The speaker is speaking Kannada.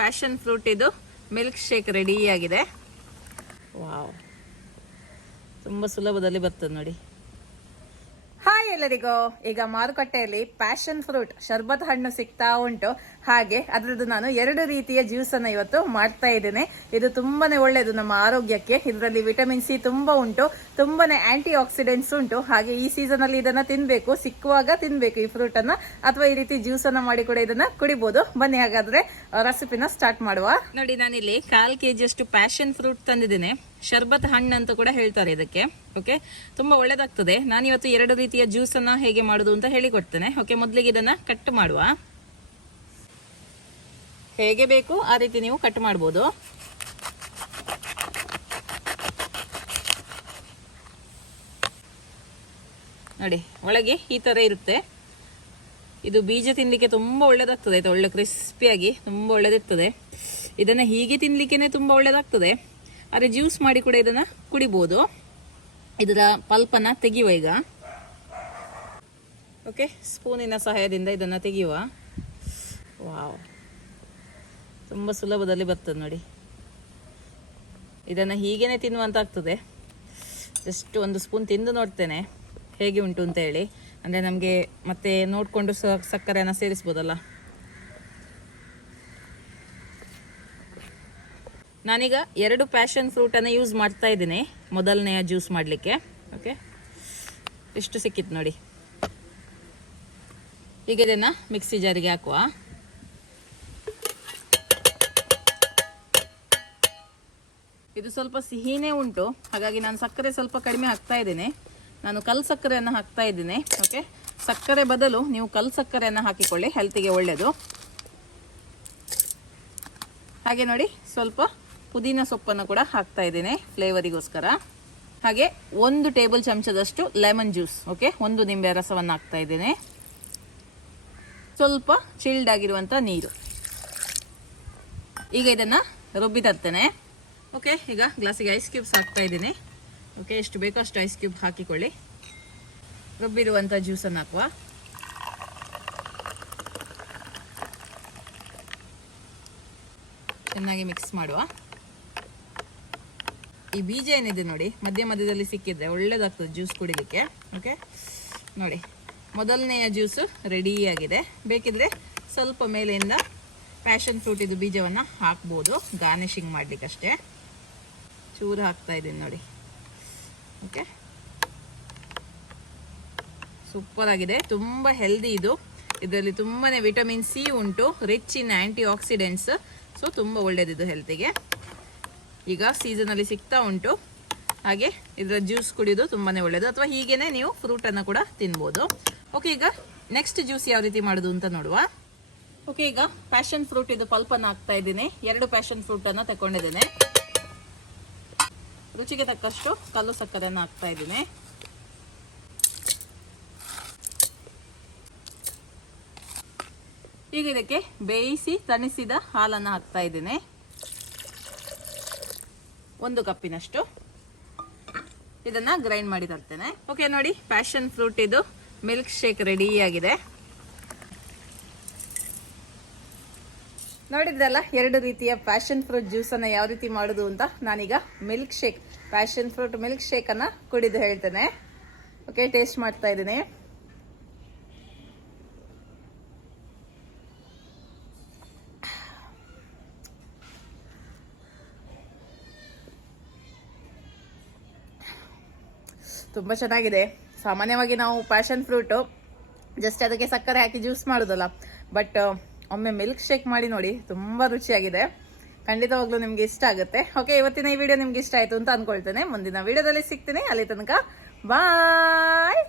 ಪ್ಯಾಷನ್ ಫ್ರೂಟ್ ಇದು ಮಿಲ್ಕ್ ಶೇಕ್ ರೆಡಿ ಆಗಿದೆ. ವಾವ್, ತುಂಬ ಸುಲಭದಲ್ಲಿ ಬರ್ತದೆ ನೋಡಿ. ಹಾಯ್ ಎಲ್ಲರಿಗೂ. ಈಗ ಮಾರುಕಟ್ಟೆಯಲ್ಲಿ ಪ್ಯಾಷನ್ ಫ್ರೂಟ್ ಶರ್ಬತ್ ಹಣ್ಣು ಸಿಗ್ತಾ ಉಂಟು. ಹಾಗೆ ಅದರದ್ದು ನಾನು 2 ರೀತಿಯ ಜ್ಯೂಸ್ ಅನ್ನು ಇವತ್ತು ಮಾಡ್ತಾ ಇದ್ದೇನೆ. ಇದು ತುಂಬಾನೇ ಒಳ್ಳೆಯದು ನಮ್ಮ ಆರೋಗ್ಯಕ್ಕೆ. ಇದರಲ್ಲಿ ವಿಟಮಿನ್ ಸಿ ತುಂಬಾ ಉಂಟು, ತುಂಬಾನೇ ಆಂಟಿ ಆಕ್ಸಿಡೆಂಟ್ಸ್ ಉಂಟು. ಹಾಗೆ ಈ ಸೀಸನ್ ಅಲ್ಲಿ ಇದನ್ನ ತಿನ್ಬೇಕು, ಸಿಕ್ಕುವಾಗ ತಿನ್ಬೇಕು ಈ ಫ್ರೂಟ್ ಅನ್ನ, ಅಥವಾ ಈ ರೀತಿ ಜ್ಯೂಸ್ ಅನ್ನ ಮಾಡಿ ಕೂಡ ಇದನ್ನ ಕುಡಿಬಹುದು. ಬನ್ನಿ ಹಾಗಾದ್ರೆ ರೆಸಿಪಿನ ಸ್ಟಾರ್ಟ್ ಮಾಡುವ. ನೋಡಿ, ನಾನಿಲ್ಲಿ 1/4 kg ಪ್ಯಾಷನ್ ಫ್ರೂಟ್ ತಂದಿದ್ದೇನೆ. ಶರ್ಬತ್ ಹಣ್ಣು ಅಂತ ಕೂಡ ಹೇಳ್ತಾರೆ ಇದಕ್ಕೆ. ಓಕೆ, ತುಂಬಾ ಒಳ್ಳೇದಾಗ್ತದೆ. ನಾನಿವತ್ತು 2 ರೀತಿಯ ಜ್ಯೂಸ್ ಅನ್ನ ಹೇಗೆ ಮಾಡುದು ಅಂತ ಹೇಳಿಕೊಡ್ತೇನೆ. ಓಕೆ, ಮೊದಲಿಗೆ ಇದನ್ನ ಕಟ್ ಮಾಡುವ. ಹೇಗೆ ಬೇಕು ಆ ರೀತಿ ನೀವು ಕಟ್ ಮಾಡಬಹುದು. ನೋಡಿ, ಒಳಗೆ ಈ ತರ ಇರುತ್ತೆ. ಇದು ಬೀಜ ತಿನ್ಲಿಕ್ಕೆ ತುಂಬಾ ಒಳ್ಳೇದಾಗ್ತದೆ. ಆಯ್ತಾ, ಒಳ್ಳೆ ಕ್ರಿಸ್ಪಿಯಾಗಿ ತುಂಬಾ ಒಳ್ಳೇದಿರ್ತದೆ. ಇದನ್ನ ಹೀಗೆ ತಿನ್ಲಿಕ್ಕೆನೆ ತುಂಬಾ ಒಳ್ಳೇದಾಗ್ತದೆ. ಆದರೆ ಜ್ಯೂಸ್ ಮಾಡಿ ಕೂಡ ಇದನ್ನ ಕುಡಿಬಹುದು. ಇದರ ಪಲ್ಪನ್ನ ತೆಗೆಯುವ ಈಗ. ಓಕೆ, ಸ್ಪೂನಿನ ಸಹಾಯದಿಂದ ಇದನ್ನ ತೆಗೆಯುವ. ವಾವ್, ತುಂಬ ಸುಲಭದಲ್ಲಿ ಬರ್ತದೆ ನೋಡಿ. ಇದನ್ನು ಹೀಗೇನೆ ತಿನ್ನುವಂತ ಆಗ್ತದೆ. ಜಸ್ಟ್ 1 ಸ್ಪೂನ್ ತಿಂದು ನೋಡ್ತೇನೆ ಹೇಗೆ ಉಂಟು ಅಂತ ಹೇಳಿ. ಅಂದರೆ ನಮಗೆ ಮತ್ತೆ ನೋಡಿಕೊಂಡು ಸಕ್ಕರೆಯನ್ನು ಸೇರಿಸ್ಬೋದಲ್ಲ. ನಾನೀಗ 2 ಪ್ಯಾಷನ್ ಫ್ರೂಟನ್ನು ಯೂಸ್ ಮಾಡ್ತಾ ಇದ್ದೀನಿ ಮೊದಲನೆಯ ಜ್ಯೂಸ್ ಮಾಡಲಿಕ್ಕೆ. ಓಕೆ, ಇಷ್ಟು ಸಿಕ್ಕಿತ್ತು ನೋಡಿ. ಈಗ ಇದನ್ನು ಮಿಕ್ಸಿ ಜಾರಿಗೆ ಹಾಕುವ. ಇದು ಸ್ವಲ್ಪ ಸಿಹಿನೇ ಉಂಟು, ಹಾಗಾಗಿ ನಾನು ಸಕ್ಕರೆ ಸ್ವಲ್ಪ ಕಡಿಮೆ ಹಾಕ್ತಾ ಇದ್ದೇನೆ. ನಾನು ಕಲ್ ಸಕ್ಕರೆಯನ್ನು ಹಾಕ್ತಾ ಇದ್ದೀನಿ. ಓಕೆ, ಸಕ್ಕರೆ ಬದಲು ನೀವು ಕಲ್ ಸಕ್ಕರೆಯನ್ನು ಹಾಕಿಕೊಳ್ಳಿ, ಹೆಲ್ತಿಗೆ ಒಳ್ಳೆಯದು. ಹಾಗೆ ನೋಡಿ, ಸ್ವಲ್ಪ ಪುದೀನ ಸೊಪ್ಪನ್ನು ಕೂಡ ಹಾಕ್ತಾ ಇದ್ದೀನಿ ಫ್ಲೇವರಿಗೋಸ್ಕರ. ಹಾಗೆ 1 ಟೇಬಲ್ ಚಮಚದಷ್ಟು ಲೆಮನ್ ಜ್ಯೂಸ್. ಓಕೆ, 1 ನಿಂಬೆ ರಸವನ್ನು ಹಾಕ್ತಾ ಇದ್ದೀನಿ. ಸ್ವಲ್ಪ ಚಿಲ್ಡ್ ಆಗಿರುವಂಥ ನೀರು. ಈಗ ಇದನ್ನು ರುಬ್ಬಿ ತರ್ತೇನೆ. ಓಕೆ, ಈಗ ಗ್ಲಾಸಿಗೆ ಐಸ್ ಕ್ಯೂಬ್ಸ್ ಹಾಕ್ತಾ ಇದ್ದೀನಿ. ಓಕೆ, ಎಷ್ಟು ಬೇಕೋ ಅಷ್ಟು ಐಸ್ ಕ್ಯೂಬ್ ಹಾಕಿಕೊಳ್ಳಿ. ರುಬ್ಬಿರುವಂಥ ಜ್ಯೂಸನ್ನು ಹಾಕುವ. ಚೆನ್ನಾಗಿ ಮಿಕ್ಸ್ ಮಾಡುವ. ಈ ಬೀಜ ಏನಿದೆ ನೋಡಿ, ಮಧ್ಯದಲ್ಲಿ ಸಿಕ್ಕಿದ್ರೆ ಒಳ್ಳೇದಾಗ್ತದೆ ಜ್ಯೂಸ್ ಕುಡಿಲಿಕ್ಕೆ. ಓಕೆ, ನೋಡಿ, ಮೊದಲನೆಯ ಜ್ಯೂಸು ರೆಡಿಯಾಗಿದೆ. ಬೇಕಿದ್ರೆ ಸ್ವಲ್ಪ ಮೇಲೆಯಿಂದ ಪ್ಯಾಷನ್ ಫ್ರೂಟ್ ಇದು ಬೀಜವನ್ನು ಹಾಕ್ಬೋದು, ಗಾರ್ನಿಷಿಂಗ್ ಮಾಡಲಿಕ್ಕಷ್ಟೇ. ಚೂರು ಹಾಕ್ತಾ ಇದ್ದೀನಿ ನೋಡಿ. ಓಕೆ, ಸೂಪರ್ ಆಗಿದೆ. ತುಂಬ ಹೆಲ್ದಿ ಇದು. ಇದರಲ್ಲಿ ತುಂಬಾ ವಿಟಮಿನ್ ಸಿ ಉಂಟು, rich in antioxidants. So ತುಂಬ ಒಳ್ಳೇದಿದು ಹೆಲ್ತಿಗೆ. ಈಗ ಸೀಸನಲ್ಲಿ ಸಿಗ್ತಾ ಉಂಟು. ಹಾಗೆ ಇದರ ಜ್ಯೂಸ್ ಕುಡಿಯೋದು ತುಂಬಾ ಒಳ್ಳೆಯದು, ಅಥವಾ ಹೀಗೇನೆ ನೀವು ಫ್ರೂಟನ್ನು ಕೂಡ ತಿನ್ಬೋದು. ಓಕೆ, ಈಗ ನೆಕ್ಸ್ಟ್ ಜ್ಯೂಸ್ ಯಾವ ರೀತಿ ಮಾಡೋದು ಅಂತ ನೋಡುವ. ಓಕೆ, ಈಗ ಪ್ಯಾಷನ್ ಫ್ರೂಟ್ ಇದು ಪಲ್ಪನ್ನು ಹಾಕ್ತಾ ಇದ್ದೀನಿ. 2 ಪ್ಯಾಷನ್ ಫ್ರೂಟನ್ನು ತಗೊಂಡಿದ್ದೇನೆ. ರುಚಿಗೆ ತಕ್ಕಷ್ಟು ಕಲ್ಲು ಸಕ್ಕರೆಯನ್ನು ಹಾಕ್ತಾ ಇದ್ದೀನಿ. ಈಗ ಇದಕ್ಕೆ ಬೇಯಿಸಿ ತಣಿಸಿದ ಹಾಲನ್ನು ಹಾಕ್ತಾ ಇದ್ದೀನಿ, 1 ಕಪ್ಪಿನಷ್ಟು. ಇದನ್ನ ಗ್ರೈಂಡ್ ಮಾಡಿ ತರ್ತೇನೆ. ಓಕೆ, ನೋಡಿ, ಪ್ಯಾಷನ್ ಫ್ರೂಟ್ ಇದು ಮಿಲ್ಕ್ ಶೇಕ್ ರೆಡಿ ಆಗಿದೆ. ನೋಡಿದ್ರಲ್ಲ 2 ರೀತಿಯ ಪ್ಯಾಷನ್ ಫ್ರೂಟ್ ಜ್ಯೂಸ್ ಅನ್ನ ಯಾವ ರೀತಿ ಮಾಡೋದು ಅಂತ. ನಾನೀಗ milkshake, passion fruit milkshake ಅನ್ನ ಕುಡಿದು ಹೇಳ್ತೇನೆ. ಓಕೆ, ಟೇಸ್ಟ್ ಮಾಡ್ತಾ ಇದ್ದೀನಿ. ತುಂಬ ಚೆನ್ನಾಗಿದೆ. ಸಾಮಾನ್ಯವಾಗಿ ನಾವು ಪ್ಯಾಷನ್ ಫ್ರೂಟು ಜಸ್ಟ್ ಅದಕ್ಕೆ ಸಕ್ಕರೆ ಹಾಕಿ ಜ್ಯೂಸ್ ಮಾಡೋದಲ್ಲ, ಬಟ್ ಒಮ್ಮೆ ಮಿಲ್ಕ್ ಶೇಕ್ ಮಾಡಿ ನೋಡಿ, ತುಂಬ ರುಚಿಯಾಗಿದೆ. ಖಂಡಿತವಾಗ್ಲೂ ನಿಮ್ಗೆ ಇಷ್ಟ ಆಗುತ್ತೆ. ಓಕೆ, ಇವತ್ತಿನ ಈ ವಿಡಿಯೋ ನಿಮ್ಗೆ ಇಷ್ಟ ಆಯಿತು ಅಂತ ಅಂದ್ಕೊಳ್ತೇನೆ. ಮುಂದಿನ ವಿಡಿಯೋದಲ್ಲಿ ಸಿಗ್ತೀನಿ. ಅಲ್ಲಿ ತನಕ ಬಾಯ್.